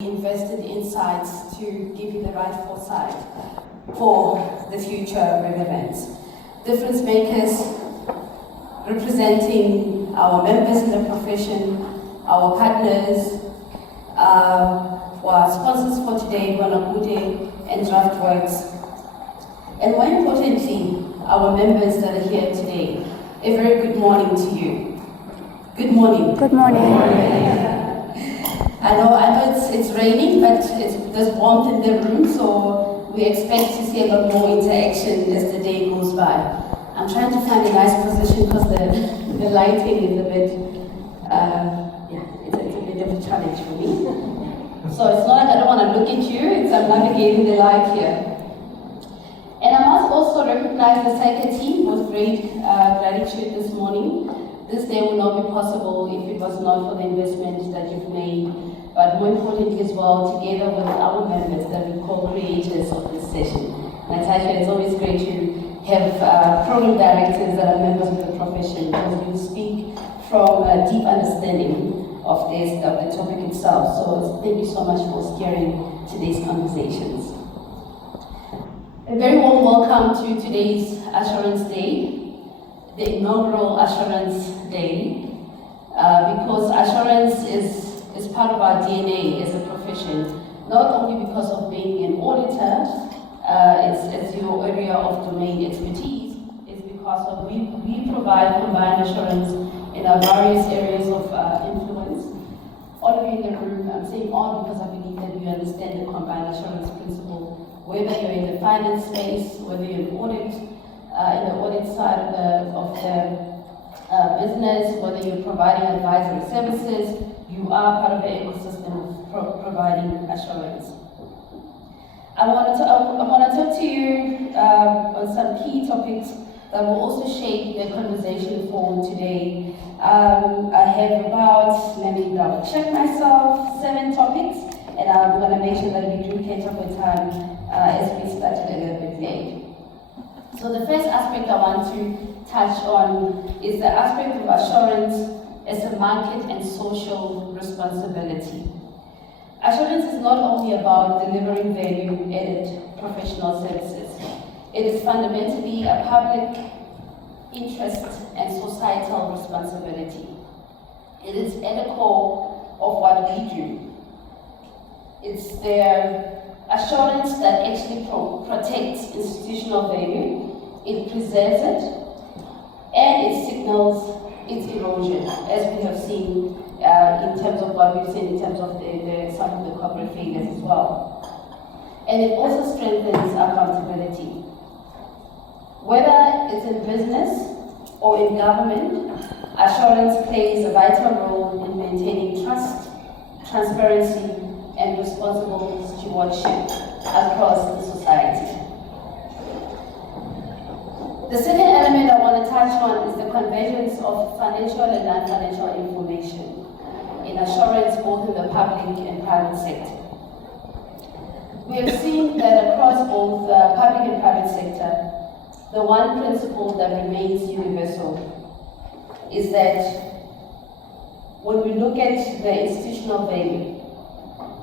invested insights to give you the right foresight for the future relevance. Difference makers representing our members in the profession, our partners, our sponsors for today, Bonakude and DraftWorks, and more importantly, our members that are here today. A very good morning to you. Good morning. Good morning. I know it's raining, but there's warmth in the room, so we expect to see a lot more interaction as the day goes by. I'm trying to find a nice position because the lighting is a bit, it's a bit of a challenge for me. So it's not like I don't want to look at you, it's I'm navigating the light here. And I must also recognize the SAICA team with great gratitude this morning. This day would not be possible if it was not for the investment that you've made, but more importantly as well, together with our members that we co-creators of this session. Natasha, it's always great to have program directors that are members of the profession because you speak from a deep understanding of the topic itself. So thank you so much for steering today's conversations. A very warm welcome to today's Assurance Day, the inaugural Assurance Day, because assurance is part of our DNA as a profession, not only because of being an auditor, it's your area of domain expertise, it's because of we provide combined assurance in our various areas of influence. All of you in the room, I'm saying all because I believe that you understand the combined assurance principle, whether you're in the finance space, whether you're in audit, in the audit side of the business, whether you're providing advisory services, you are part of the ecosystem of providing assurance. I want to talk to you on some key topics that will also shape the conversation for today. I have about, let me double check myself, 7 topics, and I'm going to make sure that we do catch up with time as we started a little bit late. So the first aspect I want to touch on is the aspect of assurance as a market and social responsibility. Assurance is not only about delivering value-added professional services. It is fundamentally a public interest and societal responsibility. It is at the core of what we do. It's the assurance that actually protects institutional value, it preserves it, and it signals its erosion, as we have seen in terms of what we've seen in terms of some of the corporate failures as well. And it also strengthens accountability. Whether it's in business or in government, assurance plays a vital role in maintaining trust, transparency, and responsible stewardship across the society. The second element I want to touch on is the convergence of financial and non-financial information in assurance both in the public and private sector. We have seen that across both the public and private sector, the one principle that remains universal is that when we look at the institutional value,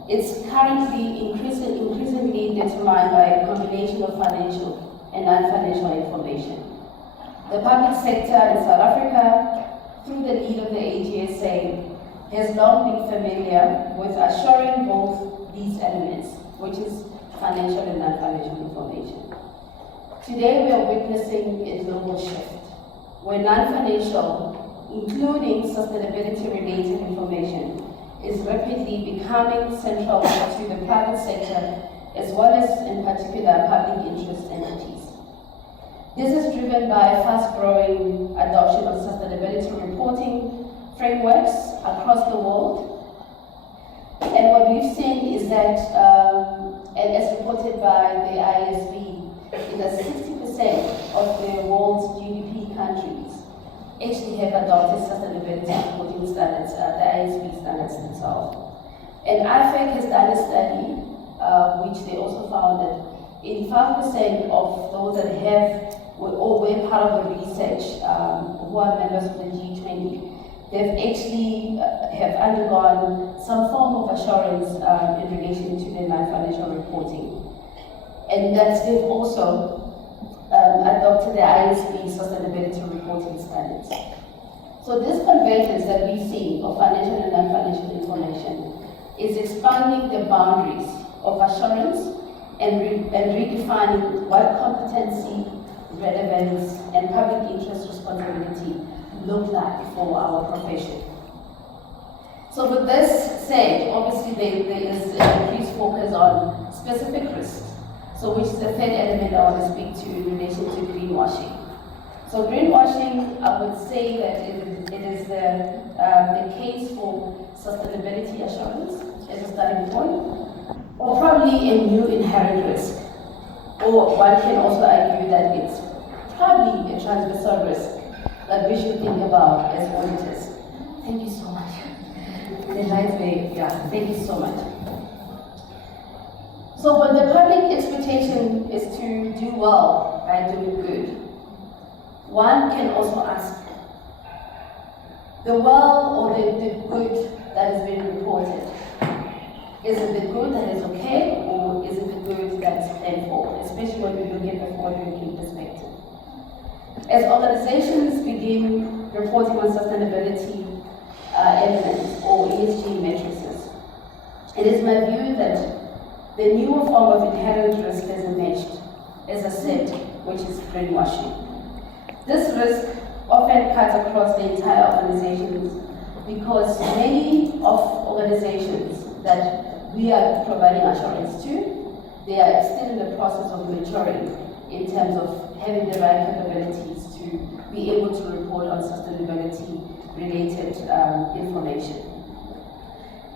it's currently increasingly determined by a combination of financial and non-financial information. The public sector in South Africa, through the lead of the AGSA, has long been familiar with assuring both these elements, which is financial and non-financial information. Today we are witnessing a global shift, where non-financial, including sustainability-related information, is rapidly becoming central to the private sector, as well as, in particular, public interest entities. This is driven by fast-growing adoption of sustainability reporting frameworks across the world. And what we've seen is that, and as reported by the ISB, is that 60% of the world's GDP countries actually have adopted sustainability reporting standards, the ISB standards themselves. And IFAC has done a study, which they also found that 85% of those that have or were part of the research who are members of the G20, they've actually have undergone some form of assurance in relation to their non-financial reporting. And that they've also adopted the ISB sustainability reporting standards. So this convergence that we see of financial and non-financial information is expanding the boundaries of assurance and redefining what competency, relevance, and public interest responsibility look like for our profession. So with this said, obviously there is an increased focus on specific risks. So which is the third element I want to speak to in relation to greenwashing. So greenwashing, I would say that it is the case for sustainability assurance as a starting point, or probably a new inherent risk. Or one can also argue that it's probably a transversal risk that we should think about as auditors. Thank you so much. The lights were, yeah, thank you so much. So when the public expectation is to do well by doing good, one can also ask, the well or the good that has been reported, is it the good that is okay, or is it the good that's planned for, especially when we look at the forward-looking perspective. As organizations begin reporting on sustainability elements or ESG matrices, it is my view that the newer form of inherent risk has emerged, as I said, which is greenwashing. This risk often cuts across the entire organizations because many of organizations that we are providing assurance to, they are still in the process of maturing in terms of having the right capabilities to be able to report on sustainability-related information.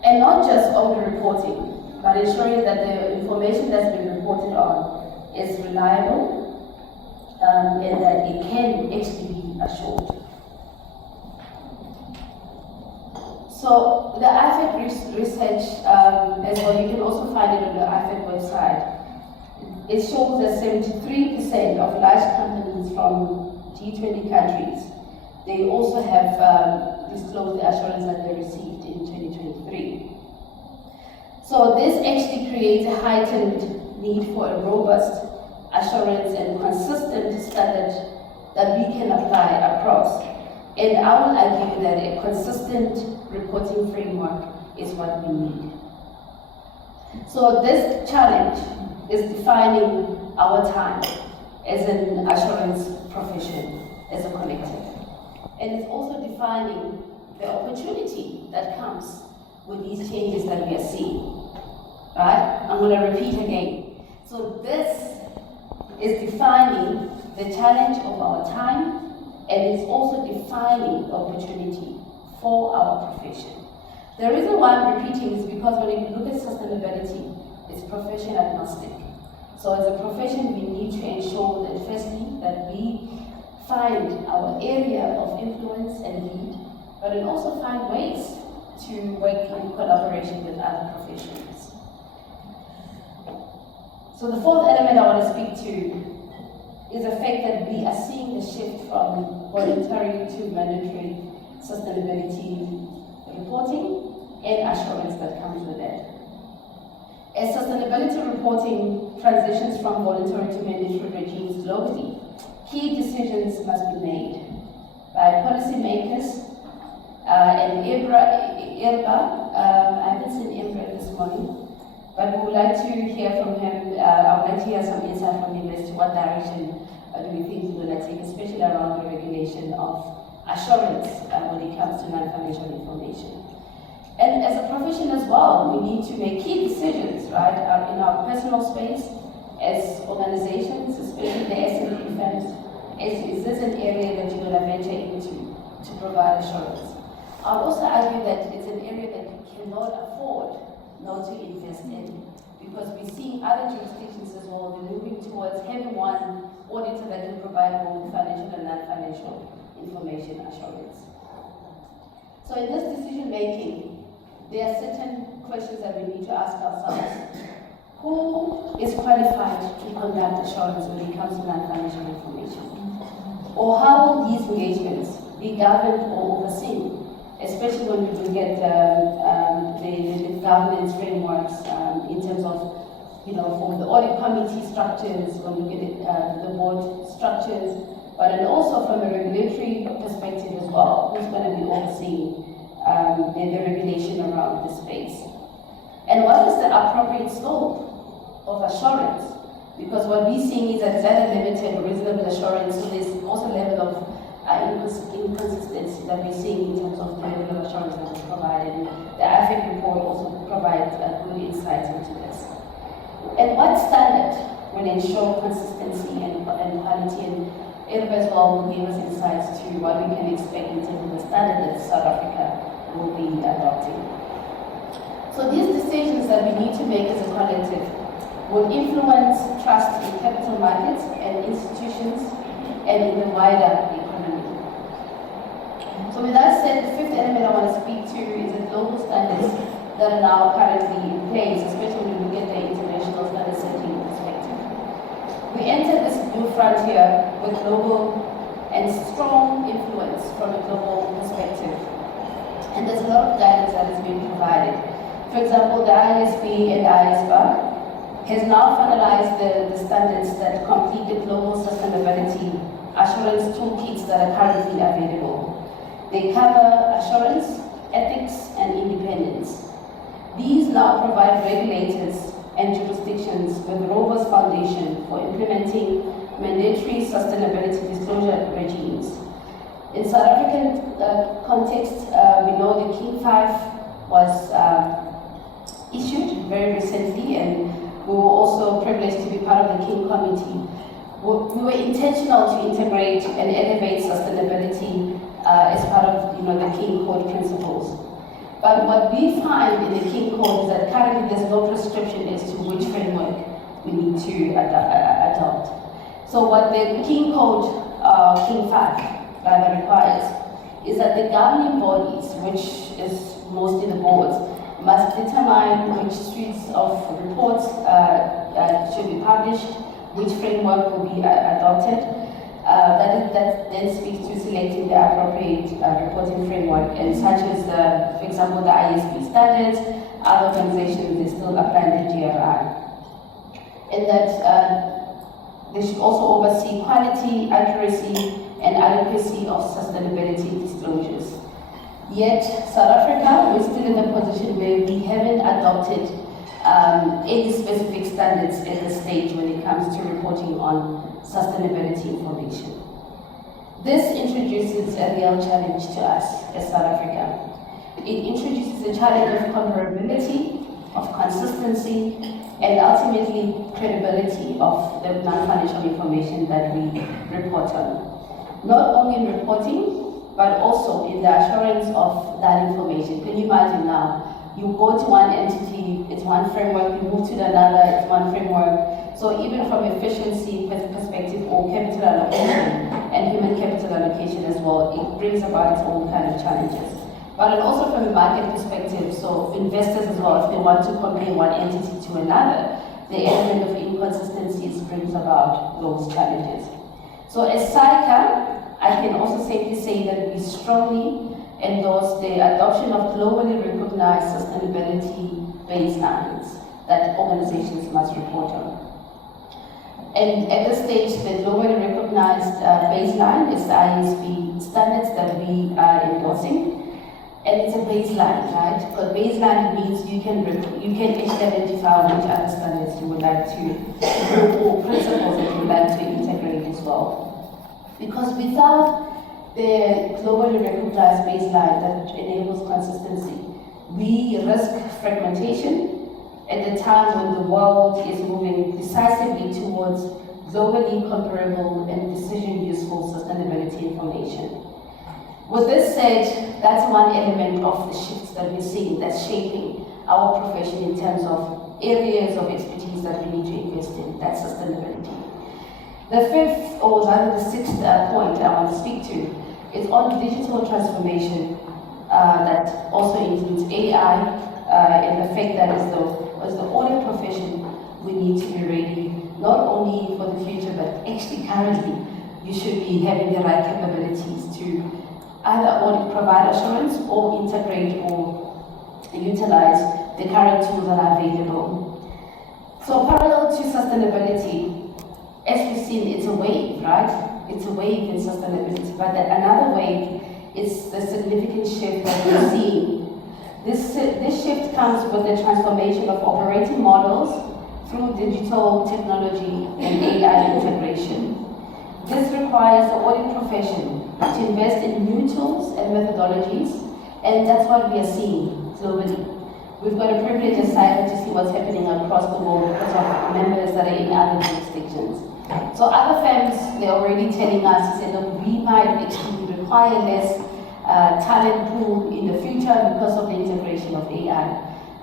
And not just on the reporting, but ensuring that the information that's been reported on is reliable and that it can actually be assured. So the IFED research, as well, you can also find it on the IFED website. It shows that 73% of large companies from G20 countries, they also have disclosed the assurance that they received in 2023. So this actually creates a heightened need for a robust assurance and consistent standard that we can apply across. And I will argue that a consistent reporting framework is what we need. So this challenge is defining our time as an assurance profession, as a collective. And it's also defining the opportunity that comes with these changes that we are seeing. Right? I'm going to repeat again. So this is defining the challenge of our time, and it's also defining the opportunity for our profession. The reason why I'm repeating is because when you look at sustainability, it's profession agnostic. So as a profession, we need to ensure that firstly, that we find our area of influence and lead, but then also find ways to work in collaboration with other professions. So the fourth element I want to speak to is the fact that we are seeing the shift from voluntary to mandatory sustainability reporting and assurance that comes with it. As sustainability reporting transitions from voluntary to mandatory regimes globally, key decisions must be made by policymakers and IRBA. I haven't seen IRBA this morning. But we would like to hear from him, I would like to hear some insight from him as to what direction do we think we're going to take, especially around the regulation of assurance when it comes to non-financial information. And as a profession as well, we need to make key decisions, right, in our personal space, as organizations, especially the SME firms. Is this an area that you're going to venture into to provide assurance? I would also argue that it's an area that you cannot afford not to invest in, because we see other jurisdictions as well, they're moving towards having one auditor that can provide both financial and non-financial information assurance. So in this decision making, there are certain questions that we need to ask ourselves. Who is qualified to conduct assurance when it comes to non-financial information? Or how will these engagements be governed or overseen? especially when we look at the governance frameworks in terms of, for the audit committee structures, when we look at the board structures, but and also from a regulatory perspective as well, who's going to be overseeing the regulation around the space. And what is the appropriate scope of assurance? Because what we're seeing is that it's either limited or reasonable assurance, so there's also a level of inconsistency that we're seeing in terms of the level of assurance that was provided. The AFIC report also provides good insights into this. And what standard will ensure consistency and quality? And Eric as well will give us insights to what we can expect in terms of the standard that South Africa will be adopting. So these decisions that we need to make as a collective will influence trust in capital markets and institutions and in the wider economy. So with that said, the fifth element I want to speak to is the global standards that are now currently in place, especially when we look at the international standard setting perspective. We entered this new frontier with global and strong influence from a global perspective. And there's a lot of guidance that is being provided. For example, the ISB and ISBA has now finalized the standards that complete the global sustainability assurance toolkits that are currently available. They cover assurance, ethics, and independence. These now provide regulators and jurisdictions with a robust foundation for implementing mandatory sustainability disclosure regimes. In South African context, we know the King 5 was issued very recently, and we were also privileged to be part of the King Committee. We were intentional to integrate and elevate sustainability as part of the King Code principles. But what we find in the King Code is that currently there's no prescription as to which framework we need to adopt. So what the King Code, King 5, rather requires is that the governing bodies, which is mostly the boards, must determine which suites of reports should be published, which framework will be adopted. That then speaks to selecting the appropriate reporting framework, and such as, for example, the ISB standards. Other organizations, they still apply the GRI. And that they should also oversee quality, accuracy, and adequacy of sustainability disclosures. Yet, South Africa, we're still in a position where we haven't adopted any specific standards at this stage when it comes to reporting on sustainability information. This introduces a real challenge to us as South Africa. It introduces a challenge of comparability, of consistency, and ultimately credibility of the non-financial information that we report on. Not only in reporting, but also in the assurance of that information. Can you imagine now? You go to one entity, it's one framework, you move to another, it's one framework. So even from efficiency perspective or capital allocation and human capital allocation as well, it brings about its own kind of challenges. But also from a market perspective, so investors as well, if they want to compare one entity to another, the element of inconsistencies brings about those challenges. So as SAICA, I can also safely say that we strongly endorse the adoption of globally recognized sustainability baselines that organizations must report on. And at this stage, the globally recognized baseline is the ISB standards that we are endorsing. And it's a baseline, right? But baseline means you can actually identify which other standards you would like to, or principles that you would like to integrate as well. Because without the globally recognized baseline that enables consistency, we risk fragmentation at the time when the world is moving decisively towards globally comparable and decision-useful sustainability information. With this said, that's one element of the shifts that we're seeing that's shaping our profession in terms of areas of expertise that we need to invest in, that's sustainability. The fifth, or rather the sixth point I want to speak to is on digital transformation that also includes AI and the fact that as the audit profession, we need to be ready not only for the future, but actually currently, you should be having the right capabilities to either audit provide assurance or integrate or utilize the current tools that are available. So parallel to sustainability, as we've seen, it's a wave, right? It's a wave in sustainability, but another wave is the significant shift that we're seeing. This shift comes with the transformation of operating models through digital technology and AI integration. This requires the audit profession to invest in new tools and methodologies, and that's what we are seeing globally. We've got a privileged assignment to see what's happening across the world because of members that are in other jurisdictions. So other firms, they're already telling us, they say, look, we might actually require less talent pool in the future because of the integration of AI.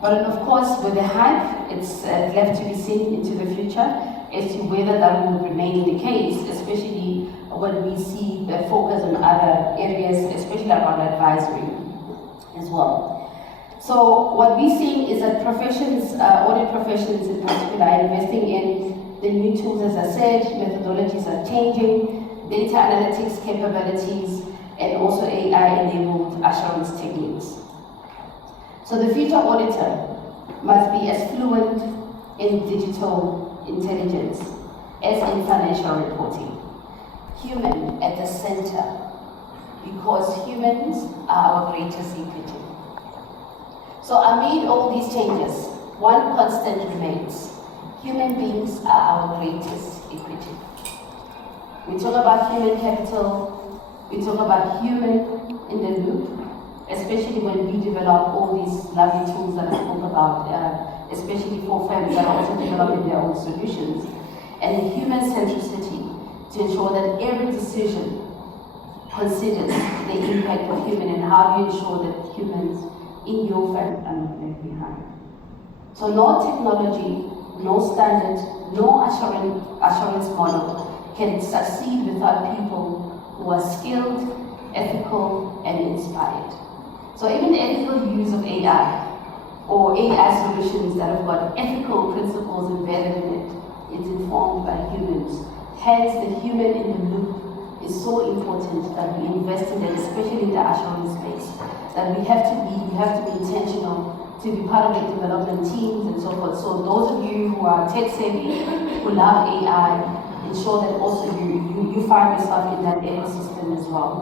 But of course, with the hype, it's left to be seen into the future as to whether that will remain the case, especially when we see the focus on other areas, especially around advisory as well. So what we're seeing is that professions, audit professions in particular, are investing in the new tools, as I said, methodologies are changing, data analytics capabilities, and also AI-enabled assurance techniques. So the future auditor must be as fluent in digital intelligence as in financial reporting. Human at the center, because humans are our greatest equity. So amid all these changes, one constant remains. Human beings are our greatest equity. We talk about human capital, we talk about human in the loop, especially when we develop all these lovely tools that I spoke about, especially for firms that are also developing their own solutions, and human centricity to ensure that every decision considers the impact of human and how do you ensure that humans in your firm are not left behind. So no technology, no standard, no assurance model can succeed without people who are skilled, ethical, and inspired. So even the ethical use of AI or AI solutions that have got ethical principles embedded in it is informed by humans. Hence, the human in the loop is so important that we invest in it, especially in the assurance space. That we have to be intentional to be part of the development teams and so forth. So those of you who are tech savvy, who love AI, ensure that also you find yourself in that ecosystem as well.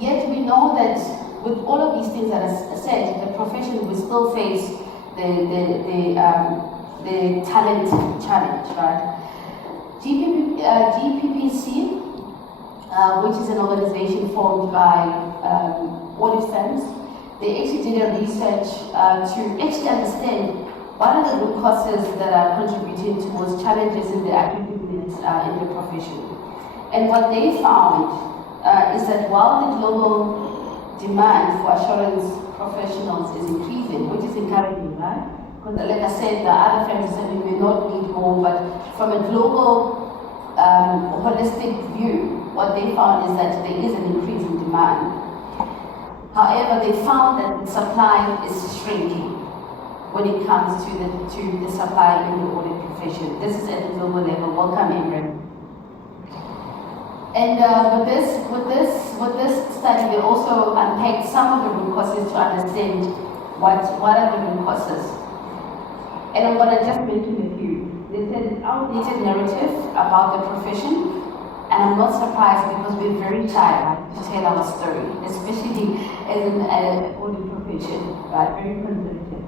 Yet we know that with all of these things that are said, the profession will still face the talent challenge, right? GPPC, which is an organization formed by audit firms, they actually did a research to actually understand what are the root causes that are contributing towards challenges in the activities in the profession. And what they found is that while the global demand for assurance professionals is increasing, which is encouraging, right? Because like I said, the other firms said we may not need more, but from a global holistic view, what they found is that there is an increase in demand. However, they found that the supply is shrinking when it comes to the supply in the audit profession. This is at the global level. Welcome, Imran. And with this study, they also unpacked some of the root causes to understand what are the root causes. And I'm going to just mention a few. They said it's outdated narrative about the profession, and I'm not surprised because we're very shy to tell our story, especially as an audit profession, right? Very conservative.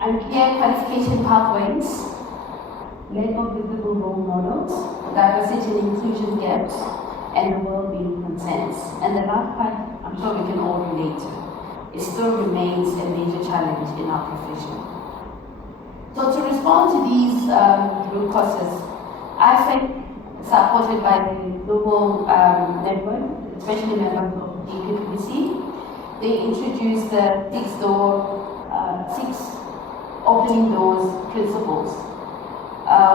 Unclear qualification pathways, lack of visible role models, diversity and inclusion gaps, and the well-being concerns. And the last part, I'm sure we can all relate to. It still remains a major challenge in our profession. So to respond to these root causes, I think, supported by the global network, especially members of GPPC, they introduced the six opening doors principles,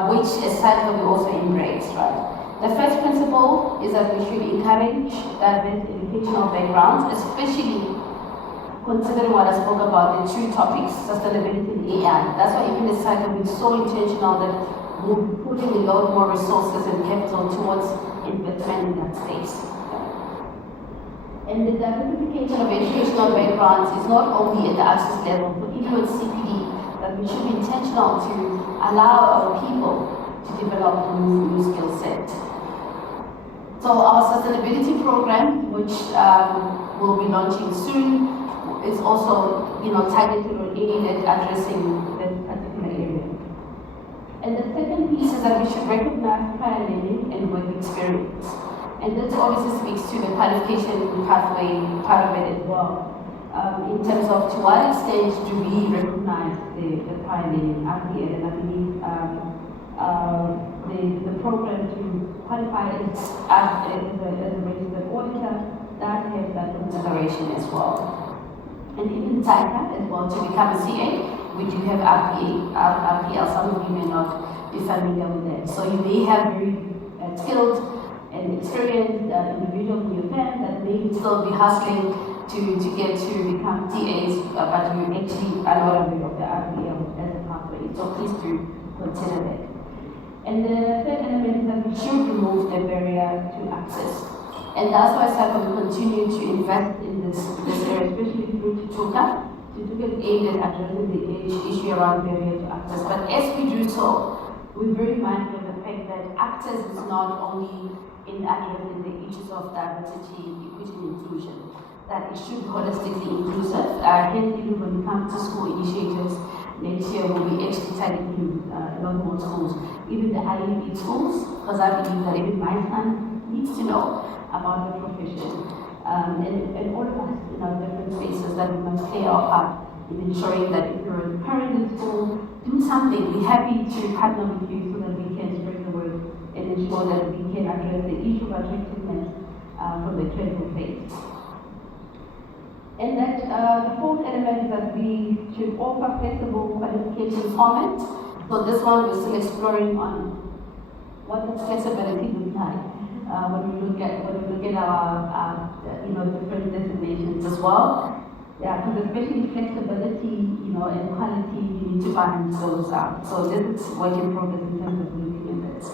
which as SADCO we also embrace, right? The first principle is that we should encourage diverse educational backgrounds, especially considering what I spoke about, the two topics, sustainability and AI. That's why even as SADCO we're so intentional that we're putting a lot more resources and capital towards investment in that space. And the diversification of educational backgrounds is not only at the access level, but even at CPD, that we should be intentional to allow our people to develop new skill sets. So our sustainability program, which we'll be launching soon, is also targeted or aimed at addressing this particular area. And the second piece is that we should recognize prior learning and work experience. And this obviously speaks to the qualification pathway part of it as well. In terms of to what extent do we recognize the prior learning RPL, and I believe the program to qualify as a registered auditor does have that consideration as well. And even TICA as well, to become a CA, we do have RPL. Some of you may not be familiar with that. So you may have very skilled and experienced individuals in your firm that may still be hustling to get to become TAs, but you actually are not aware of the RPL as a pathway. So please do consider that. And the third element is that we should remove the barrier to access. And that's why SACCO will continue to invest in this area, especially through Tutuka. Tutuka is aimed at addressing the issue around barrier to access. But as we do so, we're very mindful of the fact that access is not only in addressing the issues of diversity, equity, and inclusion, that it should be holistically inclusive. Hence, even when it comes to school initiatives, next year we'll be actually targeting a lot more schools, even the IEP schools, because I believe that even my son needs to know about the profession. And all of us in our different spaces, that we must play our part in ensuring that if you're a parent in school, do something. We're happy to partner with you so that we can spread the word and ensure that we can address the issue of attractiveness from the critical phase. And that the fourth element is that we should offer flexible qualification formats. So this one we're still exploring on what does flexibility look like when we look at our different designations as well. Yeah, because especially flexibility, and quality, you need to balance those out. So this is work in progress in terms of looking at this.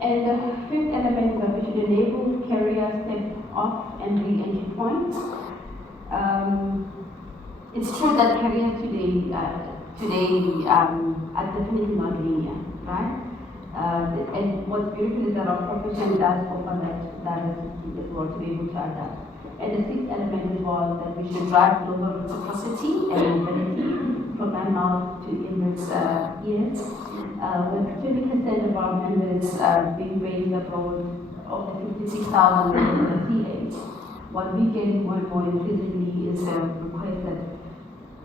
And the fifth element is that we should enable career step-off and re-entry points. It's true that careers today are definitely not linear, right? And what's beautiful is that our profession does offer that diversity as well to be able to adapt. And the sixth element as well, that we should drive global reciprocity and mobility from my mouth to Ingrid's ears. With 20% of our members being based abroad, of the 56,000 CAs, what we get more and more increasingly is a request that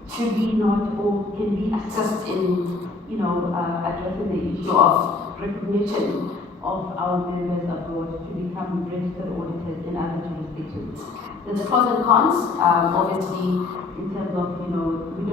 should be not or can be accessed in, addressing the issue of recognition of our members abroad to become registered auditors in other jurisdictions. There's pros and cons, obviously, in terms of, we don't